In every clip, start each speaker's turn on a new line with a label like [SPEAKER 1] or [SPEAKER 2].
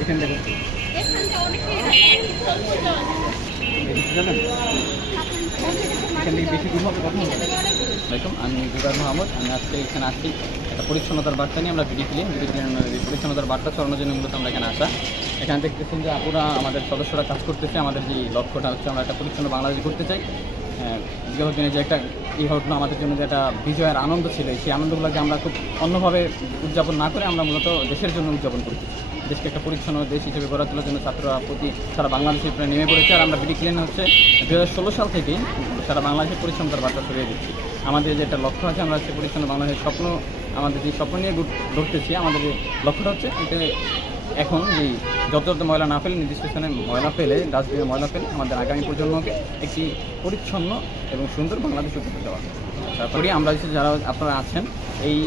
[SPEAKER 1] এখানে দেখুন এদিকে জানেন এখান থেকে বেশি দূর হবে হবে আসসালামাইকুম আমি জুবাইর মোহাম্মদ আমি আজকে এখানে আসছি। একটা পরিচ্ছন্নতার বার্তা নিয়ে আমরা ভিডিও ক্লিন পরিচ্ছন্নতার বার্তা ছড়ানোর জন্য মূলত আমরা এখানে আসা। এখানে দেখতেছেন যে আপুরা আমাদের সদস্যরা কাজ করতেছে আমাদের যে লক্ষ্যটা হচ্ছে আমরা একটা পরিচ্ছন্ন বাংলাদেশ করতে চাই। হ্যাঁ, বিগত দিনে যে একটা ই ঘটনা আমাদের জন্য যে একটা বিজয়ের আনন্দ ছিল সেই আনন্দগুলোকে আমরা খুব অন্যভাবে উদযাপন না করে আমরা মূলত দেশের জন্য উদযাপন করছি দেশকে একটা পরিচ্ছন্ন দেশ হিসেবে গড়ে তোলার জন্য ছাত্ররা প্রতি সারা বাংলাদেশের প্রায় নেমে পড়েছে। আর আমরা বিডি হচ্ছে। দু হাজার ষোলো সাল থেকেই সারা বাংলাদেশে পরিচ্ছন্নতার বার্তা ছড়িয়ে দিচ্ছি। আমাদের যে একটা লক্ষ্য আছে, আমরা হচ্ছে পরিচ্ছন্ন বাংলাদেশের স্বপ্ন, আমাদের যে স্বপ্ন নিয়ে ঘুর- ধরতেছি আমাদের যে লক্ষ্যটা হচ্ছে এখন যে যত যত ময়লা না ফেলে, নির্দিষ্ট স্থানে ময়লা ফেলে, ডাস্টবিনে ময়লা ফেলে, আমাদের আগামী প্রজন্মকে একটি পরিচ্ছন্ন এবং সুন্দর বাংলাদেশ উপহার দেওয়া তারপরে আমরা যারা আপনারা আছেন, এই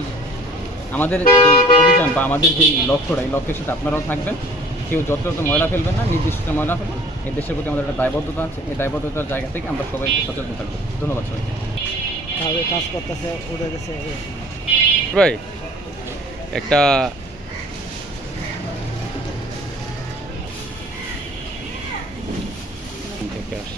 [SPEAKER 1] আমাদের যে অভিযান বা আমাদের যে লক্ষ্যটা এই লক্ষ্যের সাথে আপনারাও থাকবেন। কেউ যত যত ময়লা ফেলবেন না নির্দিষ্ট ময়লা ফেলবেন এই দেশের প্রতি আমাদের একটা দায়বদ্ধতা আছে। এই দায়বদ্ধতার জায়গা থেকে আমরা সবাই সচেতন থাকব। ধন্যবাদ সবাইকে।
[SPEAKER 2] কাজে কাজ করতেছে উড়ে গেছে
[SPEAKER 3] ভাই একটা থেকে আসে